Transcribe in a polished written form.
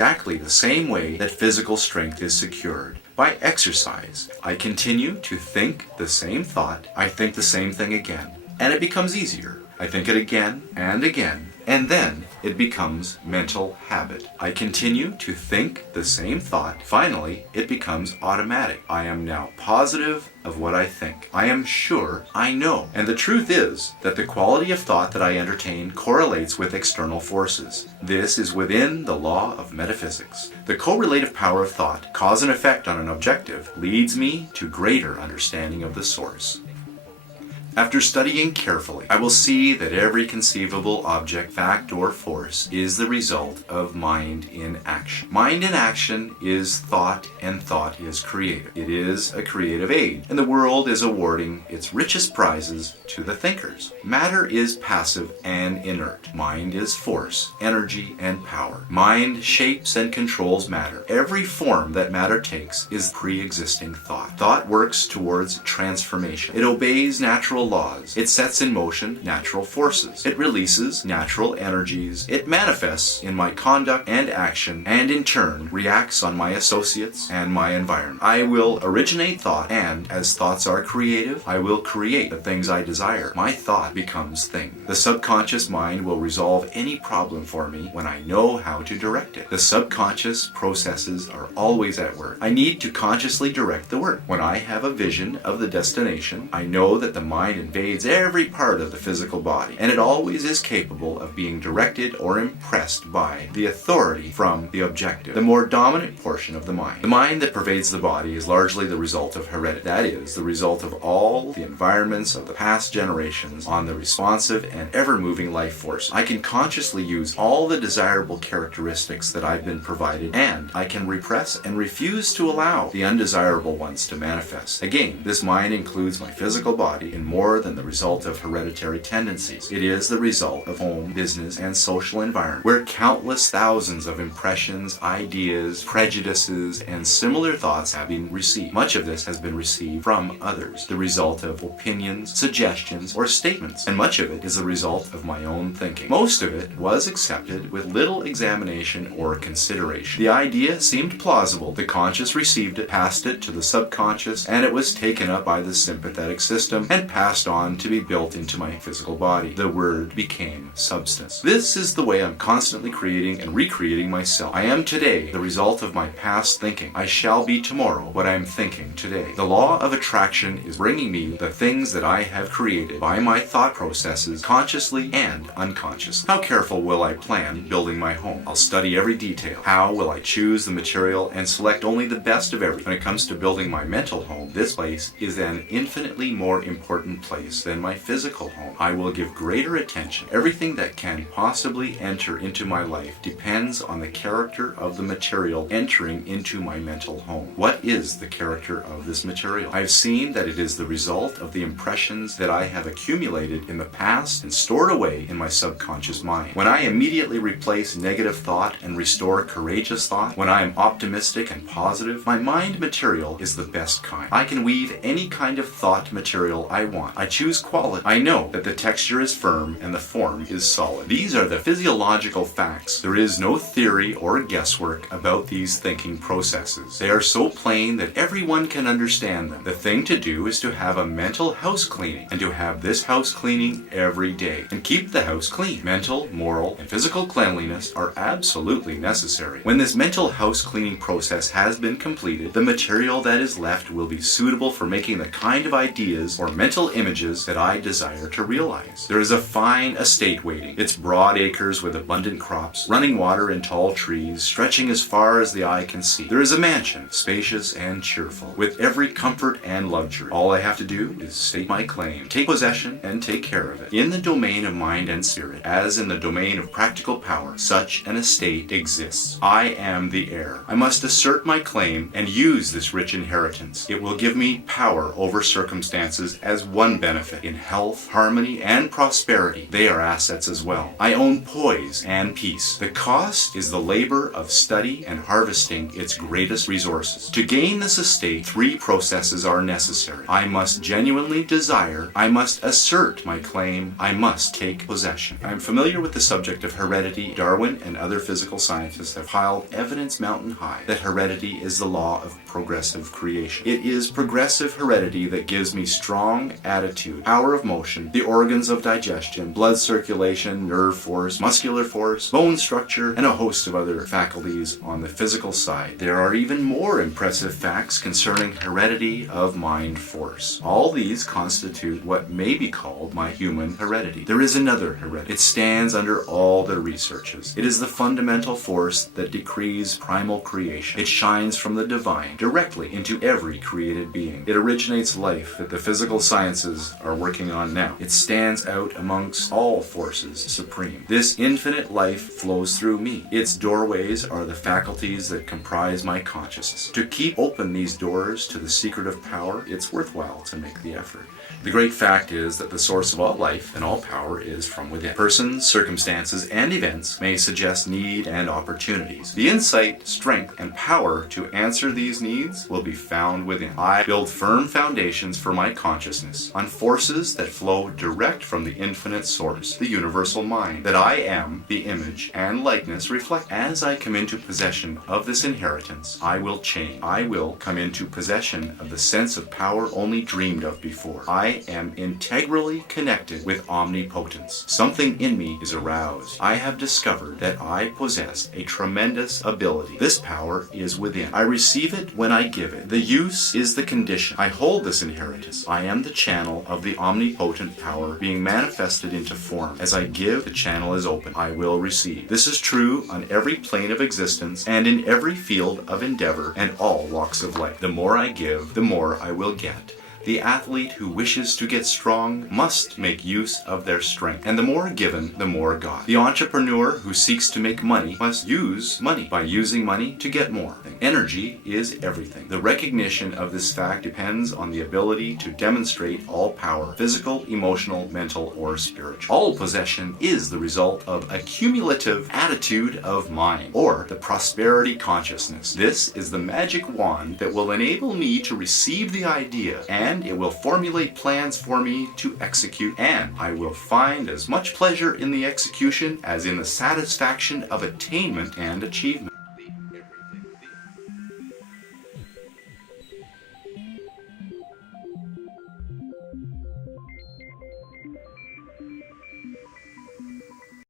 exactly the same way that physical strength is secured. By exercise, I continue to think the same thought, I think the same thing again, and it becomes easier. I think it again, and then it becomes mental habit. I continue to think the same thought. Finally, it becomes automatic. I am now positive of what I think. I am sure I know. And the truth is that the quality of thought that I entertain correlates with external forces. This is within the law of metaphysics. The correlative power of thought, cause and effect on an objective, leads me to greater understanding of the source. After studying carefully, I will see that every conceivable object, fact, or force is the result of mind in action. Mind in action is thought, and thought is creative. It is a creative aid, and the world is awarding its richest prizes to the thinkers. Matter is passive and inert. Mind is force, energy, and power. Mind shapes and controls matter. Every form that matter takes is pre-existing thought. Thought works towards transformation. It obeys natural laws. It sets in motion natural forces. It releases natural energies. It manifests in my conduct and action, and in turn reacts on my associates and my environment. I will originate thought, and as thoughts are creative, I will create the things I desire. My thought becomes thing. The subconscious mind will resolve any problem for me when I know how to direct it. The subconscious processes are always at work. I need to consciously direct the work. When I have a vision of the destination, I know that the mind invades every part of the physical body, and it always is capable of being directed or impressed by the authority from the objective, the more dominant portion of the mind. The mind that pervades the body is largely the result of heredity. That is, the result of all the environments of the past generations on the responsive and ever-moving life force. I can consciously use all the desirable characteristics that I've been provided, and I can repress and refuse to allow the undesirable ones to manifest. Again, this mind includes my physical body in more than the result of hereditary tendencies. It is the result of home, business, and social environment, where countless thousands of impressions, ideas, prejudices, and similar thoughts have been received. Much of this has been received from others, the result of opinions, suggestions, or statements, and much of it is the result of my own thinking. Most of it was accepted with little examination or consideration. The idea seemed plausible. The conscious received it, passed it to the subconscious, and it was taken up by the sympathetic system and passed on to be built into my physical body. The word became substance. This is the way I'm constantly creating and recreating myself. I am today the result of my past thinking. I shall be tomorrow what I am thinking today. The law of attraction is bringing me the things that I have created by my thought processes, consciously and unconsciously. How careful will I plan building my home? I'll study every detail. How will I choose the material and select only the best of everything? When it comes to building my mental home, this place is an infinitely more important place than my physical home. I will give greater attention. Everything that can possibly enter into my life depends on the character of the material entering into my mental home. What is the character of this material? I've seen that it is the result of the impressions that I have accumulated in the past and stored away in my subconscious mind. When I immediately replace negative thought and restore courageous thought, when I am optimistic and positive, my mind material is the best kind. I can weave any kind of thought material I want. I choose quality. I know that the texture is firm and the form is solid. These are the physiological facts. There is no theory or guesswork about these thinking processes. They are so plain that everyone can understand them. The thing to do is to have a mental house cleaning, and to have this house cleaning every day, and keep the house clean. Mental, moral, and physical cleanliness are absolutely necessary. When this mental house cleaning process has been completed, the material that is left will be suitable for making the kind of ideas or mental images that I desire to realize. There is a fine estate waiting. Its broad acres with abundant crops, running water and tall trees, stretching as far as the eye can see. There is a mansion, spacious and cheerful, with every comfort and luxury. All I have to do is state my claim, take possession, and take care of it. In the domain of mind and spirit, as in the domain of practical power, such an estate exists. I am the heir. I must assert my claim and use this rich inheritance. It will give me power over circumstances as one one benefit. In health, harmony, and prosperity, they are assets as well. I own poise and peace. The cost is the labor of study and harvesting its greatest resources. To gain this estate, 3 processes are necessary. I must genuinely desire, I must assert my claim, I must take possession. I am familiar with the subject of heredity. Darwin and other physical scientists have piled evidence mountain high that heredity is the law of progressive creation. It is progressive heredity that gives me strong attitude, power of motion, the organs of digestion, blood circulation, nerve force, muscular force, bone structure, and a host of other faculties on the physical side. There are even more impressive facts concerning heredity of mind force. All these constitute what may be called my human heredity. There is another heredity. It stands under all the researches. It is the fundamental force that decrees primal creation. It shines from the divine directly into every created being. It originates life that the physical sciences are working on now. It stands out amongst all forces supreme. This infinite life flows through me. Its doorways are the faculties that comprise my consciousness. To keep open these doors to the secret of power, it's worthwhile to make the effort. The great fact is that the source of all life and all power is from within. Persons, circumstances, and events may suggest need and opportunities. The insight, strength, and power to answer these needs will be found within. I build firm foundations for my consciousness on forces that flow direct from the infinite source, the universal mind, that I am the image and likeness reflect. As I come into possession of this inheritance, I will change. I will come into possession of the sense of power only dreamed of before. I am integrally connected with omnipotence. Something in me is aroused. I have discovered that I possess a tremendous ability. This power is within. I receive it when I give it. The use is the condition. I hold this inheritance. I am the channel of the omnipotent power being manifested into form. As I give, the channel is open. I will receive. This is true on every plane of existence and in every field of endeavor and all walks of life. The more I give, the more I will get. The athlete who wishes to get strong must make use of their strength, and the more given, the more got. The entrepreneur who seeks to make money must use money by using money to get more. Energy is everything. The recognition of this fact depends on the ability to demonstrate all power, physical, emotional, mental, or spiritual. All possession is the result of a cumulative attitude of mind, or the prosperity consciousness. This is the magic wand that will enable me to receive the idea, and it will formulate plans for me to execute, and I will find as much pleasure in the execution as in the satisfaction of attainment and achievement.